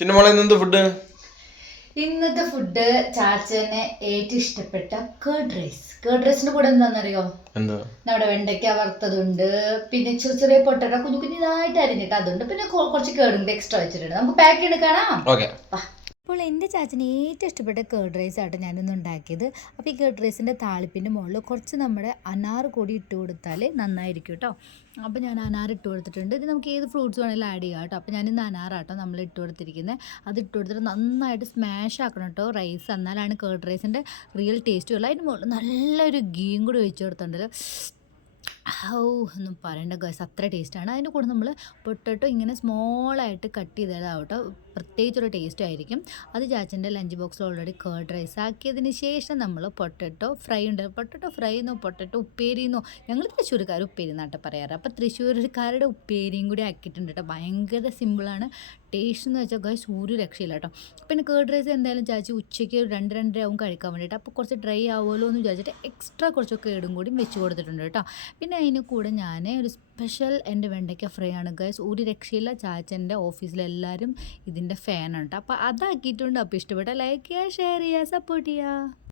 ചിന്നമോളെ ഇന്നെന്ത് food? ഇന്നത്തെ food ചാച്ചനെ ഏറ്റവും ഇഷ്ടപ്പെട്ട കേർഡ് റൈസിന്റെ കൂടെ എന്താണെന്നറിയോ? നമ്മുടെ വെണ്ടയ്ക്ക വറുത്തതുണ്ട്, പിന്നെ ചെറിയ ചെറിയ പൊട്ടറ്റോ കുഞ്ഞു കുഞ്ഞിതായിട്ട് അരിഞ്ഞിട്ട് അതുണ്ട്, പിന്നെ കുറച്ച് കേടുണ്ട് എക്സ്ട്രാ വെച്ചിട്ടുണ്ട്. നമുക്ക് പാക്ക് ചെയ്ത് കാണാം. അപ്പോൾ എൻ്റെ ചാച്ചന് ഏറ്റവും ഇഷ്ടപ്പെട്ട കേർഡ് റൈസ് ആട്ടോ ഞാനൊന്ന് ഉണ്ടാക്കിയത്. അപ്പോൾ ഈ കേർഡ് റൈസിൻ്റെ താളിപ്പിൻ്റെ മുകളിൽ കുറച്ച് നമ്മുടെ അനാർ കൂടി ഇട്ട് കൊടുത്താൽ നന്നായിരിക്കും കേട്ടോ. അപ്പോൾ ഞാൻ അനാർ ഇട്ട് കൊടുത്തിട്ടുണ്ട്. ഇത് നമുക്ക് ഏത് ഫ്രൂട്ട്സ് വേണമെങ്കിലും ആഡ് ചെയ്യാം കേട്ടോ. അപ്പോൾ ഞാനിന്ന് അനാറാട്ടോ നമ്മൾ ഇട്ട് കൊടുത്തിരിക്കുന്നത്. അത് ഇട്ട് കൊടുത്തിട്ട് നന്നായിട്ട് സ്മാഷ് ആക്കണം കേട്ടോ റൈസ്, എന്നാലാണ് കേർഡ് റൈസിൻ്റെ റിയൽ ടേസ്റ്റ് ഉള്ളൂ. അതിന് മുകളിൽ നല്ലൊരു ഗീയും കൂടി ഒഴിച്ച് കൊടുത്തിട്ടുണ്ടല്ലോ. ഒന്നും പറയണ്ട ഗൈസ്, അത്ര ടേസ്റ്റാണ്. അതിൻ്റെ കൂടെ നമ്മൾ പൊട്ടറ്റോ ഇങ്ങനെ സ്മോളായിട്ട് കട്ട് ചെയ്തതാവട്ടോ, പ്രത്യേകിച്ചൊരു ടേസ്റ്റ് ആയിരിക്കും. അത് ചാച്ചൻ്റെ ലഞ്ച് ബോക്സിൽ ഓൾറെഡി കേർഡ് റൈസ് ആക്കിയതിന് ശേഷം നമ്മൾ പൊട്ടറ്റോ ഫ്രൈ ഉണ്ട്, പൊട്ടറ്റോ ഫ്രൈ എന്നോ പൊട്ടറ്റോ ഉപ്പേരിന്നോ, ഞങ്ങൾ തൃശ്ശൂർക്കാർ ഉപ്പേരി എന്നാട്ട് പറയാറ്. അപ്പോൾ തൃശ്ശൂർക്കാരുടെ ഉപ്പേരിയും കൂടി ആക്കിയിട്ടുണ്ട് കേട്ടോ. ഭയങ്കര സിമ്പിളാണ്. ടേസ്റ്റ് എന്ന് വെച്ചാൽ ഗൈസ് ഒരു രക്ഷയില്ല കേട്ടോ. പിന്നെ കേർഡ് റൈസ് എന്തായാലും ചാച്ചി ഉച്ചയ്ക്ക് 2-2:30 ആവും കഴിക്കാൻ വേണ്ടിയിട്ട്. അപ്പോൾ കുറച്ച് ഡ്രൈ ആവുമല്ലോ എന്ന് വിചാരിച്ചിട്ട് എക്സ്ട്രാ കുറച്ചൊക്കെ കേടും കൂടി വെച്ച് കൊടുത്തിട്ടുണ്ട് കേട്ടോ. പിന്നെ അതിന് കൂടെ ഞാൻ ഒരു സ്പെഷ്യൽ എൻ്റെ വെണ്ടയ്ക്ക ഫ്രൈ ആണ് ഗൈസ്, ഒരു രക്ഷയില്ല. ചാച്ചൻ്റെ ഓഫീസിലെല്ലാവരും ഇതിൻ്റെ ഫാനാണ് കേട്ടോ. അപ്പോൾ അതാക്കിയിട്ടുണ്ട്. അപ്പോൾ ഇഷ്ടപ്പെട്ട ലൈക്ക് ചെയ്യുക, ഷെയർ ചെയ്യുക, സപ്പോർട്ട് ചെയ്യുക.